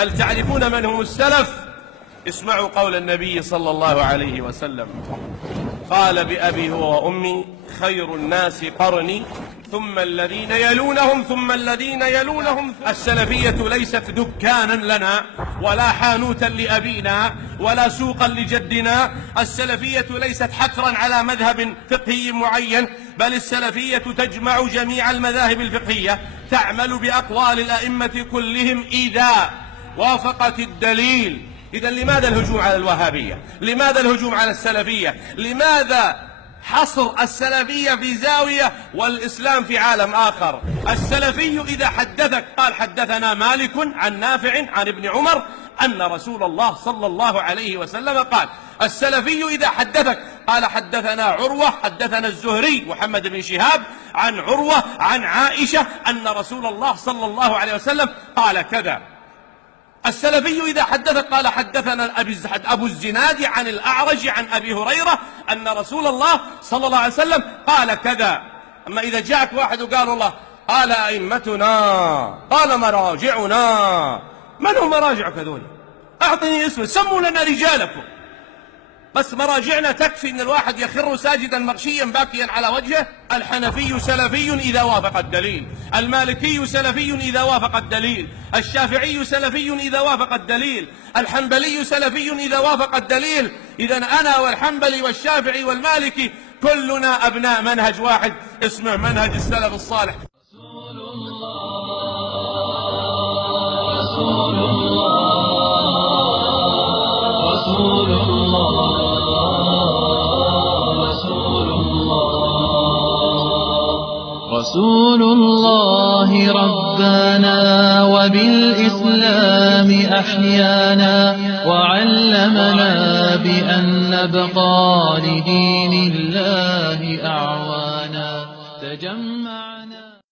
هل تعرفون من هم السلف؟ اسمعوا قول النبي صلى الله عليه وسلم، قال بأبي هو وأمي خير الناس قرني ثم الذين يلونهم ثم الذين يلونهم. السلفية ليست دكانا لنا ولا حانوتا لأبينا ولا سوقا لجدنا. السلفية ليست حكرا على مذهب فقهي معين، بل السلفية تجمع جميع المذاهب الفقهية، تعمل بأقوال الأئمة كلهم إذا وافقت الدليل. إذن لماذا الهجوم على الوهابية؟ لماذا الهجوم على السلفية؟ لماذا حصر السلفية في زاوية والإسلام في عالم آخر؟ السلفي إذا حدثك قال حدثنا مالك عن نافع عن ابن عمر أن رسول الله صلى الله عليه وسلم قال. السلفي إذا حدثك قال حدثنا عروة حدثنا الزهري محمد بن شهاب عن عروة عن عائشة أن رسول الله صلى الله عليه وسلم قال كذا. السلفي إذا حدثك قال حدثنا أبو الزناد عن الأعرج عن أبي هريرة أن رسول الله صلى الله عليه وسلم قال كذا. أما إذا جاءك واحد وقال الله قال أئمتنا قال مراجعنا، من هم مراجعك هذول؟ أعطني اسم، سموا لنا رجالكم. بس مراجعنا تكفي أن الواحد يخر ساجدا مغشيا باكيا على وجهه. الحنفي سلفي إذا وافق الدليل، المالكي سلفي إذا وافق الدليل، الشافعي سلفي إذا وافق الدليل، الحنبلي سلفي إذا وافق الدليل. إذن أنا والحنبلي والشافعي والمالكي كلنا أبناء منهج واحد اسمه منهج السلف الصالح. رسول الله رسول الله رسول الله ربنا وبالإسلام أحيانا وعلمنا بأن نبقى لدين الله أعوانا. تجمع